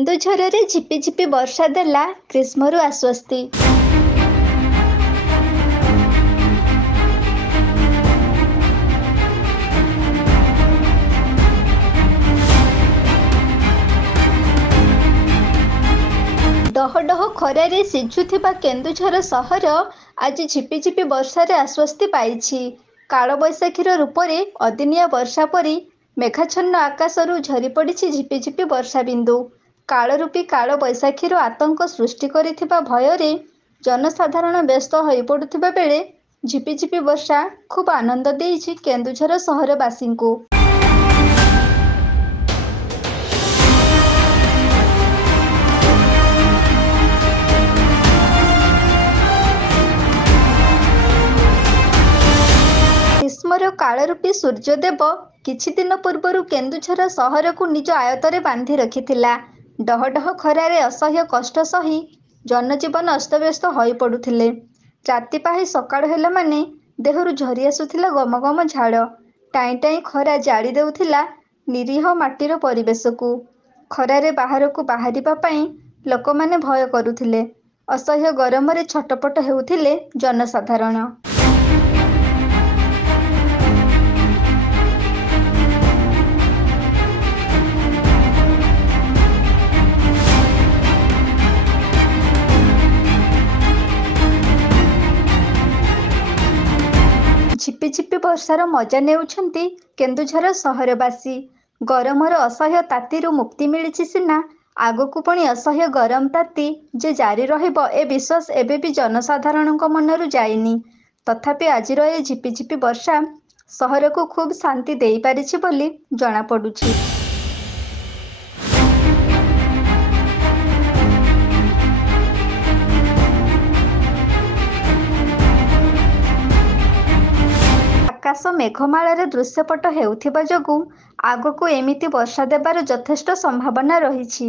କେନ୍ଦୁଝରରେ ଝିପିଝିପି ବର୍ଷା ଦେଲା ଗ୍ରୀଷ୍ମରୁ ଆଶ୍ୱସ୍ତି। ଡହଡହ ଖରାରେ ସିଝୁଥିବା କେନ୍ଦୁଝର ସହର ଆଜି ଝିପିଝିପି ବର୍ଷାରେ ଆଶ୍ୱସ୍ତି ପାଇଛି। କାଳବୈଶାଖୀର ରୂପରେ ଅଦିନିଆ ବର୍ଷା ପରି ମେଘାଚ୍ଛନ୍ନ ଆକାଶରୁ ଝରିପଡ଼ିଛି ଝିପିଝିପି ବର୍ଷା ବିନ୍ଦୁ। କାଳରୂପୀ କାଳବୈଶାଖୀର ଆତଙ୍କ ସୃଷ୍ଟି କରିଥିବା ଭୟରେ ଜନସାଧାରଣ ବ୍ୟସ୍ତ ହୋଇପଡ଼ୁଥିବା ବେଳେ ଝିପିଝିପି ବର୍ଷା ଖୁବ୍ ଆନନ୍ଦ ଦେଇଛି କେନ୍ଦୁଝର ସହରବାସୀଙ୍କୁ। ଗ୍ରୀଷ୍ମର କାଳରୂପୀ ସୂର୍ଯ୍ୟଦେବ କିଛି ଦିନ ପୂର୍ବରୁ କେନ୍ଦୁଝର ସହରକୁ ନିଜ ଆୟତ୍ତରେ ବାନ୍ଧି ରଖିଥିଲା। ଡହଡହ ଖରାରେ ଅସହ୍ୟ କଷ୍ଟ ସହି ଜନଜୀବନ ଅସ୍ତବ୍ୟସ୍ତ ହୋଇପଡ଼ୁଥିଲେ। ରାତି ପାହି ସକାଳ ହେଲା ମାନେ ଦେହରୁ ଝରି ଆସୁଥିଲା ଗମଗମ ଝାଳ। ଟାଇଁ ଟାଇଁ ଖରା ଜାଳି ଦେଉଥିଲା ନିରୀହ ମାଟିର ପରିବେଶକୁ। ଖରାରେ ବାହାରକୁ ବାହାରିବା ପାଇଁ ଲୋକମାନେ ଭୟ କରୁଥିଲେ। ଅସହ୍ୟ ଗରମରେ ଛଟପଟ ହେଉଥିଲେ ଜନସାଧାରଣ। ଝିପିଝିପି ବର୍ଷାର ମଜା ନେଉଛନ୍ତି କେନ୍ଦୁଝର ସହରବାସୀ। ଗରମର ଅସହ୍ୟ ତାତିରୁ ମୁକ୍ତି ମିଳିଛି ସିନା, ଆଗକୁ ପୁଣି ଅସହ୍ୟ ଗରମ ତାତି ଯେ ଜାରି ରହିବ ଏ ବିଶ୍ୱାସ ଏବେ ବି ଜନସାଧାରଣଙ୍କ ମନରୁ ଯାଇନି। ତଥାପି ଆଜିର ଏ ଝିପିଝିପି ବର୍ଷା ସହରକୁ ଖୁବ୍ ଶାନ୍ତି ଦେଇପାରିଛି ବୋଲି ଜଣାପଡ଼ୁଛି। ଆକାଶ ମେଘମାଳାରେ ଦୃଶ୍ୟପଟ ହେଉଥିବା ଯୋଗୁଁ ଆଗକୁ ଏମିତି ବର୍ଷା ଦେବାର ଯଥେଷ୍ଟ ସମ୍ଭାବନା ରହିଛି।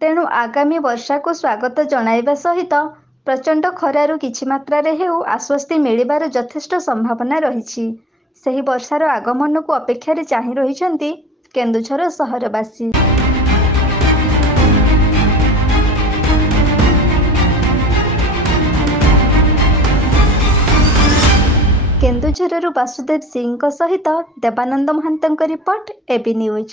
ତେଣୁ ଆଗାମୀ ବର୍ଷାକୁ ସ୍ୱାଗତ ଜଣାଇବା ସହିତ ପ୍ରଚଣ୍ଡ ଖରାରୁ କିଛି ମାତ୍ରାରେ ହେଉ ଆଶ୍ୱସ୍ତି ମିଳିବାର ଯଥେଷ୍ଟ ସମ୍ଭାବନା ରହିଛି। ସେହି ବର୍ଷାର ଆଗମନକୁ ଅପେକ୍ଷାରେ ଚାହିଁ ରହିଛନ୍ତି କେନ୍ଦୁଝର ସହରବାସୀ। କେନ୍ଦୁଝରରୁ ବାସୁଦେବ ସିଂଙ୍କ ସହିତ ଦେବାନନ୍ଦ ମହାନ୍ତଙ୍କ ରିପୋର୍ଟ, এবি ନ୍ୟୁଜ୍।